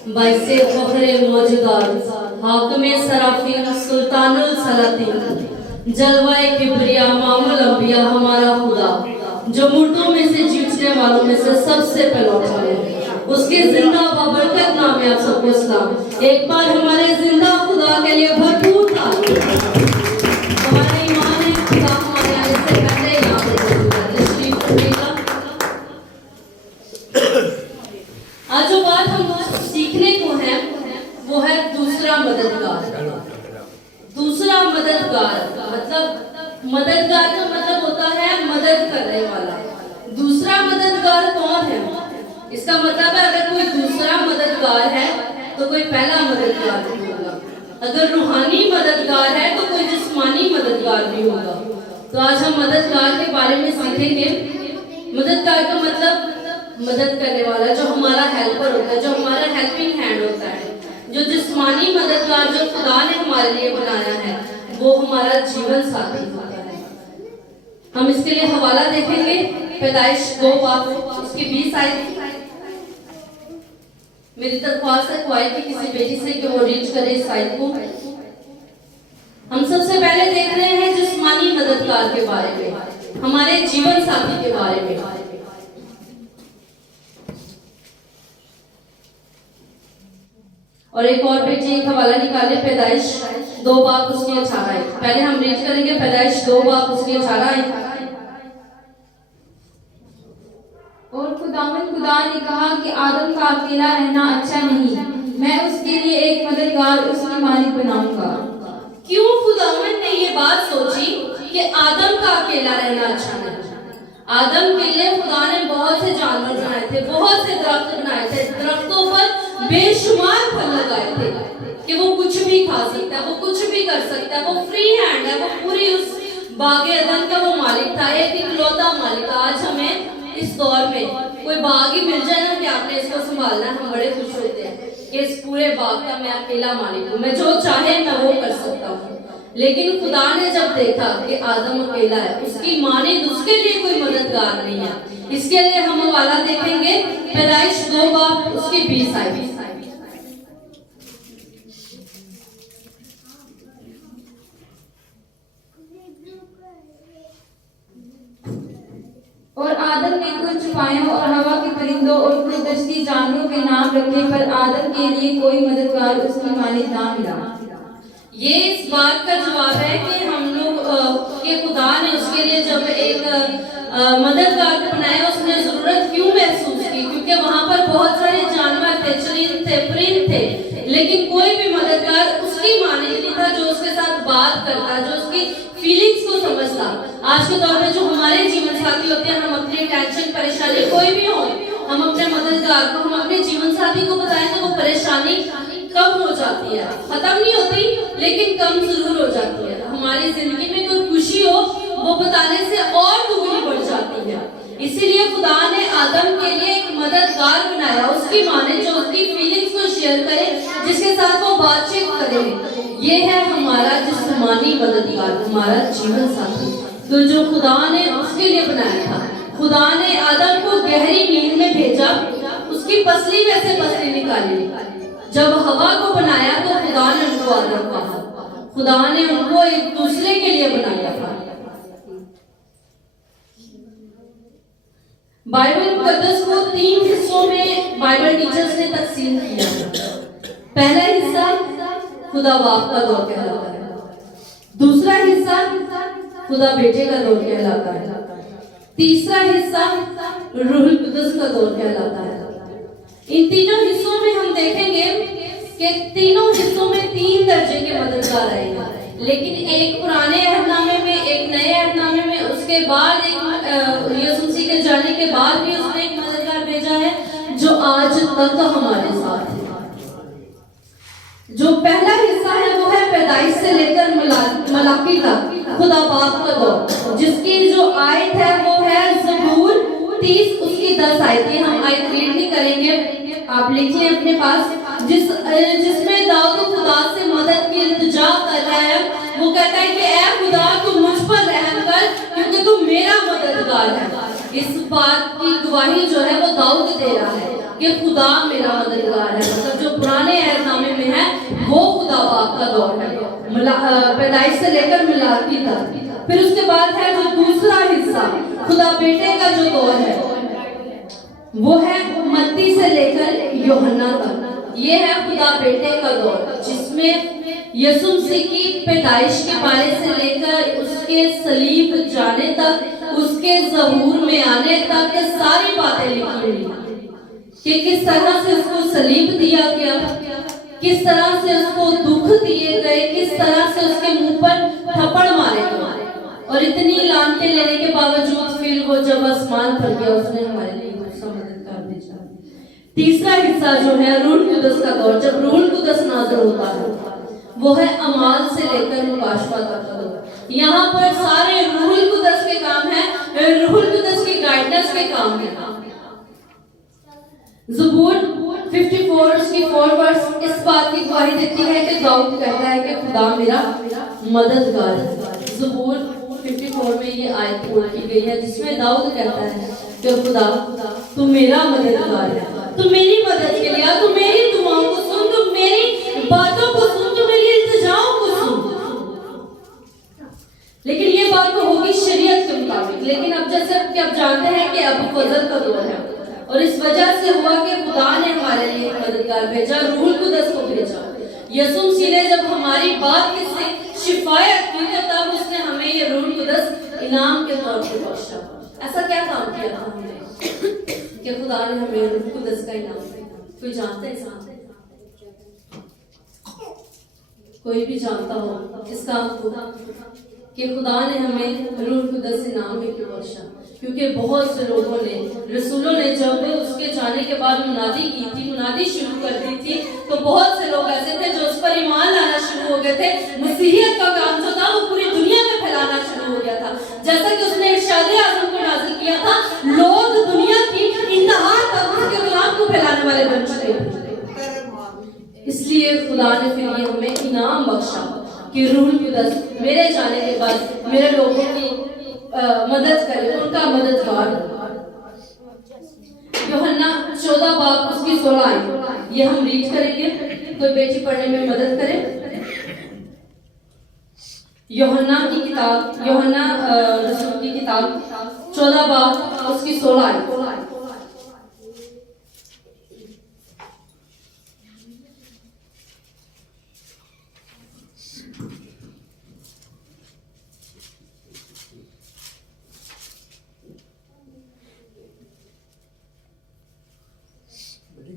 बाइसे फखरे मौजूदार हाकमे सराफिन सुल्तानुल सलातीन जलवाए किबरिया मामूल अंबिया हमारा खुदा जो मुर्दों में से जीतने वालों में से सबसे पहले उठा है उसके जिंदा बबरकत नाम है आप सबको सलाम। एक बार हमारे जिंदा खुदा के लिए भरपूर ताली। हमारा ईमान है खुदा हमारे आने से पहले यहाँ पे तशरीफ रखेगा। आज जो बात हम सीखने को है वो है दूसरा मददगार। दूसरा मददगार मतलब मददगार का मतलब होता है मदद करने वाला। दूसरा मददगार कौन है? इसका मतलब है अगर कोई दूसरा मददगार है तो कोई पहला मददगार भी होगा। अगर रूहानी मददगार है तो कोई जिस्मानी मददगार भी होगा। तो आज हम मददगार के बारे में सीखेंगे। मददगार का मतलब मदद करने वाला, जो हमारा हेल्पर होता है, जो हमारा हेल्पिंग हैंड होता है। जो जिस्मानी मददगार जो खुदा ने हमारे लिए बनाया है वो हमारा जीवन साथी होता है। हम इसके लिए हवाला देखेंगे पैदाइश 2 बाब उसकी 20 आयत। मेरी दरख्वास्त है क्वाइट की किसी बेटी से कि वो रीड करे इस आयत को। हम सबसे पहले देख रहे हैं जिस्मानी मददगार के बारे में, हमारे जीवन साथी के बारे में। और एक और बेटी एक हवाला निकाले पैदाइश 2 बाब उसकी 18 है। पहले हम रीड करेंगे पैदाइश 2 बाब उसकी 18 है। और खुदा ने कहा कि आदम का अकेला रहना अच्छा नहीं, मैं उसके लिए एक मददगार उसकी मालिक बनाऊंगा। क्यों खुदावन ने ये बात सोची कि आदम का अकेला रहना अच्छा नहीं? आदम के लिए खुदा ने बहुत से जानवर बनाए थे, बहुत से दरख्त बनाए थे, दरख्तों पर बेशुमार फल लगाए थे कि वो कुछ भी खा सकता है, वो कुछ भी कर सकता है, वो फ्री हैंड है, वो पूरी उस बागे अदन का वो मालिक था, एक इकलौता मालिक। आज हमें इस दौर में कोई बाग ही मिल जाए ना कि आपने इसको संभालना है, हम बड़े खुश होते हैं कि इस पूरे बाग का मैं अकेला मालिक हूँ, मैं जो चाहे मैं वो कर सकता हूँ। लेकिन खुदा ने जब देखा कि आदम अकेला है, उसकी माने उसके लिए कोई मददगार नहीं है, इसके लिए हम हवाला देखेंगे पैदाइश 2 बाब उसकी 20 आयत। और आदम ने कुछ छुपाया और हवा के परिंदों और कुछ दश्ती जानवरों के नाम रखे, पर आदम के लिए कोई मददगार उसकी मालिक ना मिला। ये इस बात का जवाब है कि हम लोग के खुदा ने उसके लिए जब एक मददगार बनाया उसने जरूरत क्यों महसूस की? क्योंकि वहां पर बहुत सारे जानवर थे, चरिंद थे, परिंद थे, लेकिन कोई भी मददगार उसकी माने नहीं था जो उसके साथ बात करता, जो उसकी फीलिंग्स को समझता। आज के दौर में जो हमारे जीवन साथी होते हैं, हम अपनी टेंशन परेशानी कोई भी हो, हम अपने मददगार को, हम अपने जीवन साथी को बताएं तो वो परेशानी कम हो जाती है, खत्म नहीं होती लेकिन कम जरूर हो जाती है। हमारी जिंदगी में कोई खुशी हो वो बताने से और दुगनी बढ़ जाती है। इसीलिए खुदा ने आदम के लिए एक मददगार बनाया, उसकी माने जो उसकी फीलिंग्स को शेयर करे, जिसके साथ वो बातचीत करे। ये है हमारा जिस्मानी मददगार, हमारा जीवन साथी, तो जो खुदा ने उसके लिए बनाया था। खुदा ने आदम को गहरी नींद में भेजा, उसकी पसली में से पसली निकाली। जब हवा को बनाया तो खुदा ने उनको आदम कहा, खुदा ने उनको एक दूसरे के लिए बनाया था। बाइबल मुकद्दस को 3 हिस्सों में बाइबल टीचर्स ने तकसीम किया। पहला हिस्सा खुदा बाप का दौर कहलाता है, दूसरा हिस्सा खुदा बेटे का दौर कहलाता है, तीसरा हिस्सा रूहुल कुद्दस का दौर कहलाता है। इन तीनों हिस्सों में हम देखेंगे कि तीनों हिस्सों में 3 दर्जे के मददगार आएंगे, लेकिन एक पुराने अहदनामे में, एक नए अहदनामे में, उसके बाद एक यीशु मसीह के जाने के बाद भी उसने एक मददगार भेजा है जो आज तक हमारे साथ है। जो पहला हिस्सा है वो है पैदाइश से लेकर मलाकी तक खुदा बाप का दौर, जिसकी जो आयत है वो है ज़बूर 30 उसकी 10 आयत। हम आयत रीड नहीं करेंगे, आप लिख लें अपने पास, जिसमें दाऊद खुदा से मदद की इल्तिजा कर रहा है। वो कहता है कि ऐ खुदा तू मुझ पर रहम कर क्योंकि तू मेरा मददगार है। इस बात की गवाही जो है वो दाऊद दे रहा है कि खुदा मेरा मददगार है। मतलब जो पुराने अहदनामे में है वो खुदा बाप का दौर है, पैदाइश से लेकर मिलादी तक। फिर उसके बाद है जो दूसरा हिस्सा खुदा बेटे का जो दौर है वो है मत्ती से लेकर यूहन्ना तक। ये है खुदा बेटे का दौर, जिसमें यीशु मसीह की पैदाइश के बारे से लेकर उसके सलीब जाने तक, उसके ज़हूर में आने तक के सारी बातें लिखी हुई कि किस तरह से उसको सलीब दिया गया, किस तरह से उसको दुख दिए गए, किस तरह से उसके मुंह पर थप्पड़ मारे गए, और इतनी लानतें लेने के बावजूद फिर वो जब आसमान पर गया उसने हमारे लिए मदद कर भेजा। तीसरा हिस्सा जो है रूह कुदस का दौर, जब रूह कुदस नाज़िल होता है वो है अमाल से लेकर मुकाशवा तक का दौर। यहाँ पर सारे रूह कुदस के काम है, रूह कुदस की गाइडेंस के काम है। ज़बूर 54 उसकी 4 वर्स इस बात की गवाही देती है कि दाऊद कहता है कि खुदा मेरा मददगार है। ज़बूर 54 में ये आयत कोट की गई है जिसमें दाऊद कहता है कि खुदा तू मेरा मददगार है, तू मेरी मदद के लिए, तू मेरी दुआओं को सुन, तू मेरी बातों को सुन, तू मेरी इल्तिजाओं को सुन। लेकिन ये बात तो होगी शरीयत के मुताबिक, लेकिन अब जैसे कि आप जानते हैं कि अब फजल का दौर है, और इस वजह से हुआ कि खुदा ने हमारे लिए मददगार भेजा, रूह कुदस को भेजा। यीशु मसीह ने जब हमारी बात से शिफायत की तो तब उसने हमें ये रूह कुदस इनाम के तौर पर बख्शा। ऐसा क्या काम किया था हमने कि खुदा ने हमें रूह कुदस का इनाम दिया? कोई जानता है? कोई भी जानता हो इस काम को कि खुदा ने हमें रूह कुदस इनाम में क्यों बख्शा? क्योंकि बहुत से लोगों ने, रसूलों ने जब उसके जाने के बाद मुनादी की थी, मुनादी शुरू कर दी थी, तो बहुत से लोग ऐसे थे जो उस पर ईमान लाना शुरू हो गए थे। मसीहियत का काम जो था वो पूरी दुनिया में फैलाना शुरू हो गया था, जैसा कि उसने इरशाद आज़म को नाज़िल किया था। लोग दुनिया की इंतहा तक उसके कलाम को फैलाने वाले बन चुके थे। इसलिए खुदा ने फिर ये हमें इनाम बख्शा कि रूह कुदस मेरे जाने के बाद मेरे लोगों की मदद करे, उनका मददगार। यूहन्ना 14 बाब उसकी 16 आयत ये हम रीड करेंगे, कोई बेटी पढ़ने में मदद करे। यूहन्ना की किताब, यूहन्ना रसूल की किताब 14 बाब उसकी 16 आयत।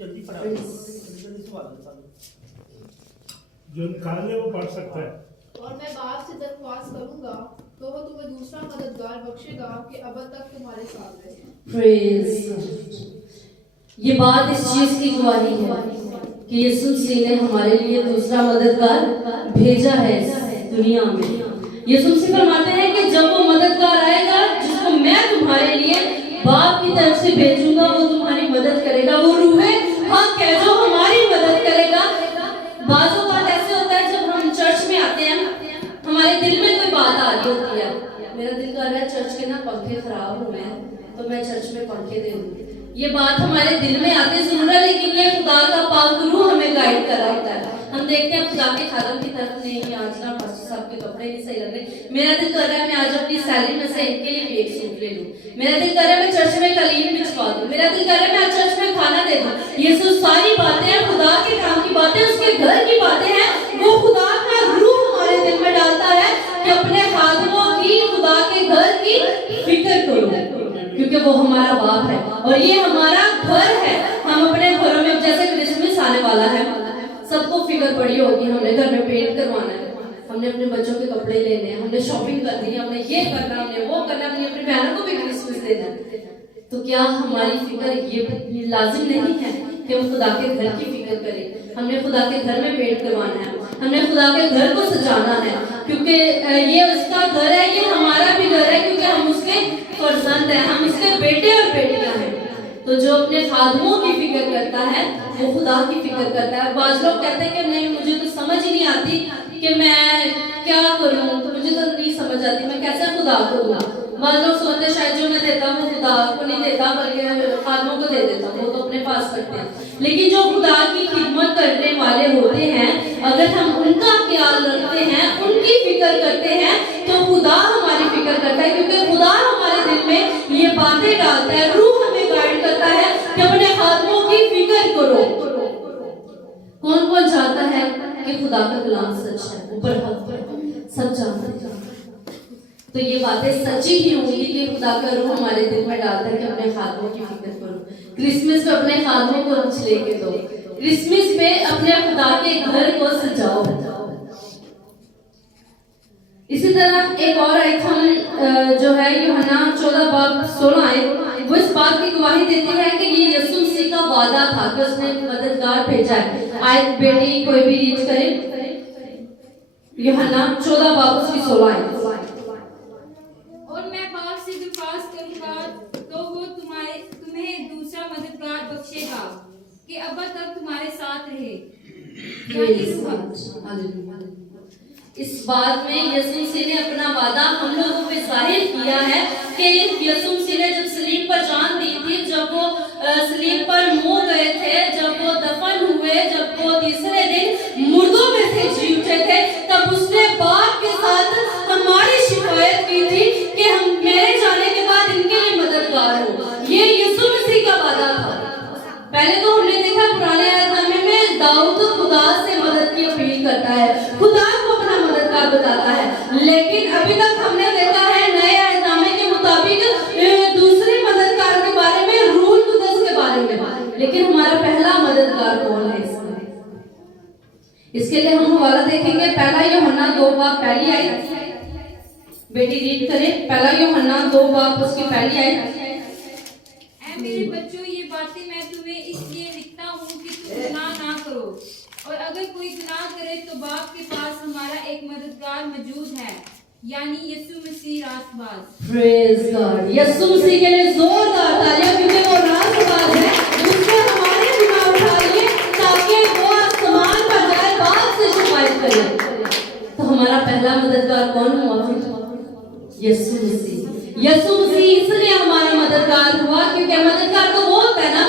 जल्दी पढ़ा, जल्दी सवाल बता दो। जो निकाल ले वो पढ़ सकता है। और मैं बाप से दरख्वास्त करूंगा तो वो तुम्हें दूसरा मददगार बख्शेगा कि अब तक तुम्हारे साथ रहे। प्रेज। ये बात इस चीज की गवाही है कि यीशु मसीह ने हमारे लिए दूसरा मददगार भेजा है इस दुनिया में। यीशु मसीह फरमाते हैं कि जब वो मददगार आएगा जिसको मैं तुम्हारे लिए बाप की तरफ से भेजूंगा, वो तुम्हारी मदद करेगा, वो रूह हक है जो हमारी मदद करेगा। बाज़ों बात ऐसे होता है जब हम चर्च में आते हैं, हमारे दिल में कोई बात आ रही होती है, मेरा दिल कर रहा है चर्च के ना पंखे खराब हो गए हैं तो मैं चर्च में पंखे दे दूं। ये बात हमारे दिल में आती जरूर है, लेकिन ये खुदा का पाक रूह हमें गाइड कर रहा होता है। हम देखते हैं खुदा के खादम की तरफ, नहीं आज ना पास्टर साहब के कपड़े नहीं सही लग रहे, मेरा दिल कर रहा है मैं आज अपनी सैलरी में से इनके लिए भी एक सूट ले लूं, मेरा दिल कर रहा है मैं चर्च में कलीन बिछवा दूं, मेरा दिल कर रहा है मैं आज चर्च में खाना दे दूं। ये सब सारी बातें हैं खुदा के काम की बातें, उसके घर की बातें हैं। वो खुदा का रूह हमारे दिल में डालता है कि अपने खादमों की, खुदा के घर की फिक्र करो, क्योंकि वो हमारा बाप है और ये हमारा घर है। हम अपने घरों में, जैसे क्रिसमस आने वाला है, सबको फिक्र पड़ी होगी, हमने घर में पेंट करवाना है, हमने अपने बच्चों के कपड़े लेने हैं, हमने शॉपिंग करनी है, हमने ये करना, हमने वो करना, हमने अपनी बहनों को भी क्रिसमस देना है। तो क्या हमारी फिक्र ये लाजिम नहीं है कि हम खुदा के घर की फिक्र करें? हमने खुदा के घर में पेंट करवाना है, हमने खुदा के घर को सजाना है, क्योंकि ये उसका घर है, ये हमारा भी घर है, क्योंकि हम उसके फर्जंद हैं, हम उसके बेटे और बेटियां हैं। तो जो अपने खादमों की फिक्र करता है वो खुदा की फिक्र करता है। बाज़ लोग कहते हैं कि नहीं मुझे तो समझ ही नहीं आती कि मैं क्या करूं, तो मुझे तो नहीं समझ आती मैं कैसे खुदा को दूं। बाद लोग सोचते हैं शायद जो मैं देता हूँ खुदा को नहीं देता बल्कि खादमों को दे देता हूँ, वो तो अपने पास रखते हैं। लेकिन जो खुदा की खिदमत करने वाले होते हैं, अगर हम उनका ख्याल रखते हैं, उनकी फिक्र करते हैं, तो खुदा हमारी फिक्र करता है, क्योंकि खुदा हमारे दिल में ये बातें डालता है, रूह हमें गाइड करता है कि अपने खादमों की फिक्र करो। कौन कौन चाहता है कि खुदा का कलाम सच है, ऊपर सब जानते हैं। तो ये बातें सच्ची ही होंगी कि खुदा का रूह हमारे दिल में डालता है कि अपने खादमों की फिक्र करो। क्रिसमस पे अपने खादमों को कुछ लेके दो, क्रिसमस पे अपने खुदा के घर को सजाओ। इसी तरह एक और आयत हम जो है यूहन्ना 14:16 आयत, वो इस बात की गवाही देती है कि ये यीशु मसीह का वादा था कि उसने मददगार भेजा है। आयत बेटी कोई भी रीड करे, यूहन्ना 14:16 आयत। और मैं बाप से दरख्वास्त करूंगा तो वो तुम्हें दूसरा मददगार बख्शेगा कि अब तक तुम्हारे साथ रहे। इस बात में यीशु मसीह ने अपना वादा हम लोगों पे जाहिर किया है कि यीशु मसीह ने जब सलीब पर जान दी थी, जब वो सलीब पर मुँह गए थे, जब वो दफन हुए, जब वो तीसरे दिन मुर्दों में से जी उठे थे, तब उसने बाप के साथ हमारी शिकायत की थी कि हम मेरे जाने के बाद इनके लिए मददगार हो। ये यीशु मसीह का वादा था। पहले तो हमने देखा पुराने अहद में दाऊद खुदा से मदद की अपील करता है, खुदा को अपना मददगार बताता है, लेकिन अभी तक हमने देखा है नए अहदनामे के मुताबिक दूसरे मददगार के बारे में, रूहुल कुद्दस के बारे में। लेकिन हमारा पहला मददगार कौन है इसमें? इसके लिए हम हवाला देखेंगे पहला यूहन्ना 2:1 आयत। बेटी रीड करे, पहला यूहन्ना 2 उसकी पहली आयत। ऐ मेरे बच्चों, ये बातें मैं तुम्हें इसलिए लिखता हूँ कि तुम गुनाह ना करो, और अगर कोई गुनाह करे तो बाप के पास हमारा एक मददगार मौजूद है, यानी यीशु मसीह रास्तबाज। Praise God. यीशु मसीह के लिए जोरदार तालियां, क्योंकि वो रास्तबाज है, उसने हमारे गुनाह उठा लिए ताकि वो आसमान पर जाए, बाप से शिकायत करे। तो हमारा पहला मददगार कौन हुआ? यीशु मसीह। यीशु मसीह इसलिए हमारा मददगार हुआ क्योंकि मददगार तो वो होता है ना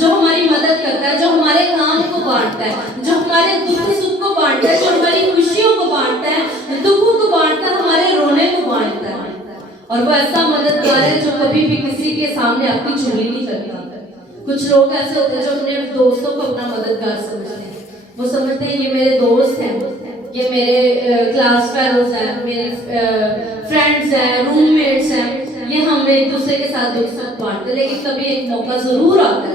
जो हमारी मदद करता है, जो हमारे काम को बांटता है, जो हमारे दुख सुख को बांटता है, जो हमारी खुशियों को बांटता है, दुखों को बांटता है, हमारे रोने को बांटता है। और वो ऐसा मददगार है जो कभी भी किसी के सामने आपकी चुगली नहीं करता। कुछ लोग ऐसे होते हैं जो अपने दोस्तों को अपना मददगार समझते हैं। वो समझते हैं ये मेरे दोस्त हैं, ये मेरे क्लास फेलोज हैं, मेरे फ्रेंड्स हैं, रूममेट्स हैं, ये हम एक दूसरे के साथ दुख सुख बांटते हैं। लेकिन कभी एक मौका जरूर आता है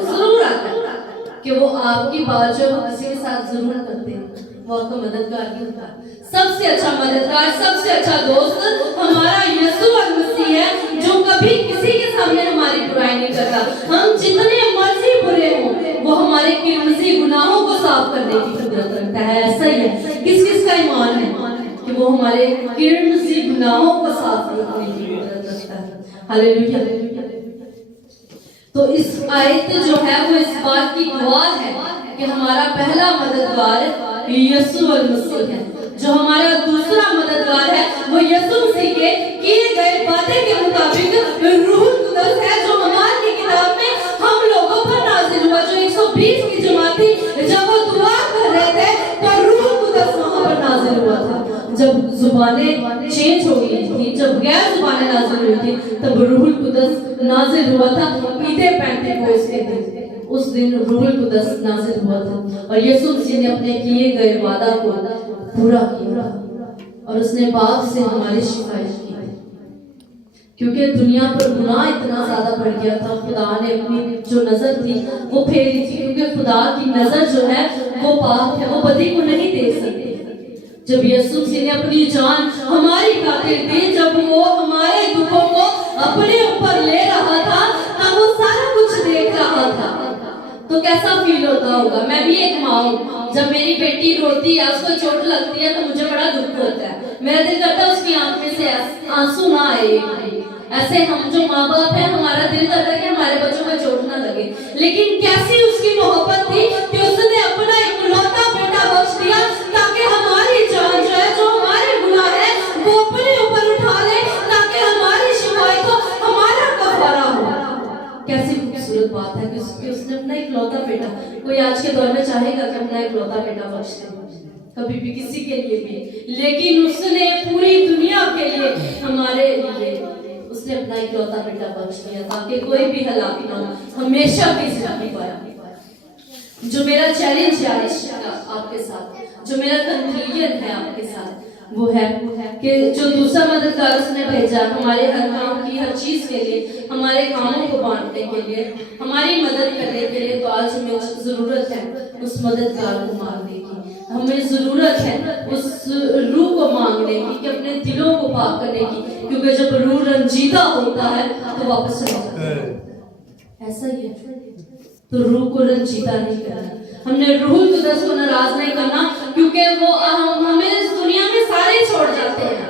कि वो आपकी बात जो किसी के साथ जरूर करते हैं, वो आपका मददगार नहीं होता। सबसे अच्छा मददगार, सबसे अच्छा दोस्त हमारा यीशु मसीह है, जो कभी किसी के सामने हमारी बुराई नहीं करता। हम जितने मर्जी बुरे हों, वो हमारे किरमजी गुनाहों को साफ करने की कुदरत रखता है। ऐसा ही है, किस किस का ईमान है कि वो हमारे किरमजी गुनाहों को साफ करने की कुदरत रखता है। हालेलुया। तो इस आयत जो है वो इस बात की गवाह है कि हमारा पहला मददगार यीशु मसीह है। जो हमारा दूसरा मददगार है वो यीशु मसीह के किए गए वादे के मुताबिक रूहुल कुद्दस है, जो हमारी की किताब में हम लोगों पर नाजिल हुआ। जो 120 की जमात थी, जब वो दुआ कर रहे थे तो रूहुल कुद्दस वहां पर नाजिल हुआ था। जब जुबानें चेंज हो गई थी, जब गैर जुबानें नाजिल हुई थी, तब रूहुल कुद्दस नाजिल हुआ था। ईदे पेंटेकोस्त के दिन, उस दिन रूहुल कुद्दस नाजिल हुआ था और यीशु मसीह ने अपने किए गए वादा को पूरा किया और उसने बाप से हमारी शिकायत की, क्योंकि दुनिया पर गुनाह इतना ज्यादा बढ़ गया था। खुदा ने अपनी जो नजर थी वो फेरी थी, क्योंकि खुदा की नजर जो है वो पाक है, वो बदी को नहीं देख सकती। जब यीशु मसीह ने अपनी जान हमारी खातिर दी, जब वो हमारे दुखों को अपने ऊपर ले रहा था, तब वो सारा कुछ देख रहा था। तो कैसा फील होता होगा? मैं भी एक माँ हूँ, जब मेरी बेटी रोती है, उसको चोट लगती है, तो मुझे बड़ा दुख होता है। मेरा दिल करता है उसकी आंख में से आंसू ना आए। ऐसे हम जो माँ बाप हैं, हमारा दिल करता है कि हमारे बच्चों को चोट ना लगे। लेकिन कैसी उसकी मोहब्बत थी कि उसने अपना इकलौता बेटा बख्श दिया ताकि हमारी जान जो है, जो हमारे गुनाह है, वो अपने ऊपर उठा ले, ताकि हमारी शिकायत चाहेगा कि अपना इकलौता बेटा बख्श दे, कभी भी किसी के लिए भी, लेकिन उसने पूरी दुनिया के लिए, हमारे लिए उसने अपना इकलौता बेटा बख्श दिया ताकि कोई भी हलाक ना हो, हमेशा की जिंदगी पाया। जो मेरा चैलेंज है आज आपके साथ, जो मेरा कंक्लूजन है आपके साथ, वो है कि जो दूसरा मददगार उसने भेजा हमारे हर काम की, हर चीज के लिए, हमारे कामों को बांटने के लिए, हमारी मदद करने के लिए, तो आज हमें जरूरत है उस मददगार को मांगने की, हमें जरूरत है उस रूह को मांगने की कि अपने दिलों को पाक करने की, क्योंकि जब रूह रंजीदा होता है तो वापस चला जाता है। ऐसा ही है, तो रूह को रंजीदा नहीं करना, हमने रूहुल कुद्दस को नाराज नहीं करना, क्योंकि वो हमें इस दुनिया में सारे छोड़ जाते हैं,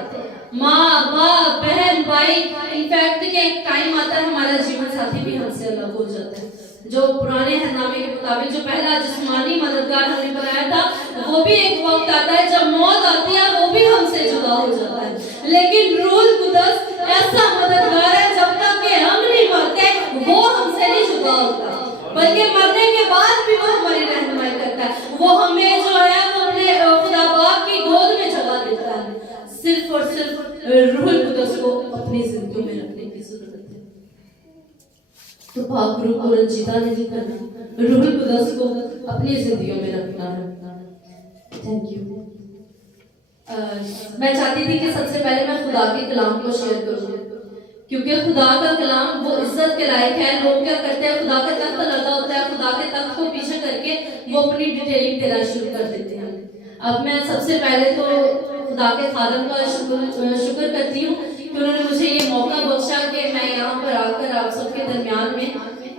माँ बाप बहन भाई, इनफैक्ट के एक टाइम आता है हमारा जीवन साथी भी हमसे अलग हो जाता है। जो पुराने हरनामे के मुताबिक जो पहला जिस्मानी मददगार हमने बनाया था, वो भी एक वक्त आता है जब मौत आती है, वो भी हमसे जुदा हो जाता है, लेकिन रूहुल कुद्दस ऐसा मददगार है, जब तक कि हम नहीं मरते वो हमसे नहीं जुदा होता, बल्कि मरने के बाद भी वो हमारी रहनुमाई करता है, वो हमें जो है वो अपने खुदा बाप की गोद में जगह देता है। सिर्फ और सिर्फ रूहुल कुद्दस को अपनी जिंदगी में रखने की जरूरत है, तो पाक रूह को रंजीदा नहीं करना, रूहुल कुद्दस को अपनी जिंदगी में रखना है। Thank you. मैं चाहती थी कि सबसे पहले मैं खुदा के कलाम को शेयर करूं, क्योंकि खुदा का कलाम वो इज्जत के लायक है। लोग क्या करते हैं, खुदा का तख्त लगा होता है, खुदा के तख्त को पीछे करके वो अपनी डिटेलिंग देना शुरू कर देते हैं। अब मैं सबसे पहले तो खुदा के खादम का शुक्र करती हूँ कि उन्होंने मुझे ये मौका बख्शा कि मैं यहाँ पर आकर आप सबके दरमियान में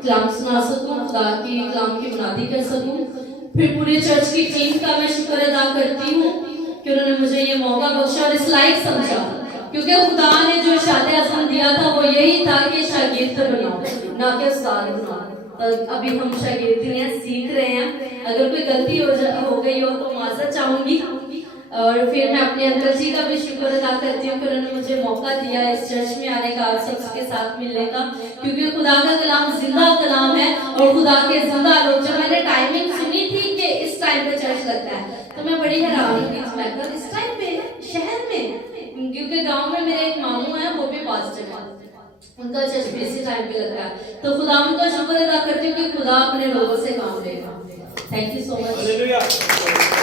कलाम सुना सकूँ, खुदा की कलाम की मुनादी कर सकूँ। फिर पूरी चर्च की टीम का मैं शुक्र अदा करती हूँ कि उन्होंने मुझे ये मौका बख्शा और इस लायक समझा, क्योंकि खुदा ने जो इरशाद आज़म दिया था वो यही था कि शागिर्द बनाओ, ना कि उस्ताद बनाओ। अभी हम शागिर्दी हैं, सीख रहे हैं, अगर कोई गलती हो गई हो तो माजरत चाहूंगी। और फिर मैं अपने अंकल जी का भी शुक्र अदा करती हूँ कि उन्होंने मुझे मौका दिया इस चर्च में आने का, आप सबके साथ मिलने का, क्योंकि खुदा का कलाम जिंदा कलाम है और खुदा के जिंदा लोग। जब मैंने टाइमिंग सुनी थी कि इस टाइम पे चर्च लगता है तो मैं बड़ी हैरान हुई, मैं कहा इस टाइम पे शहर में, क्योंकि गांव में मेरे एक मामू है वो भी पास्टर है, उनका चर्च भी इसी टाइम पे लग रहा है। तो खुदा का शुक्र अदा करती हूँ कि खुदा अपने लोगों से काम लेगा। Thank you so much.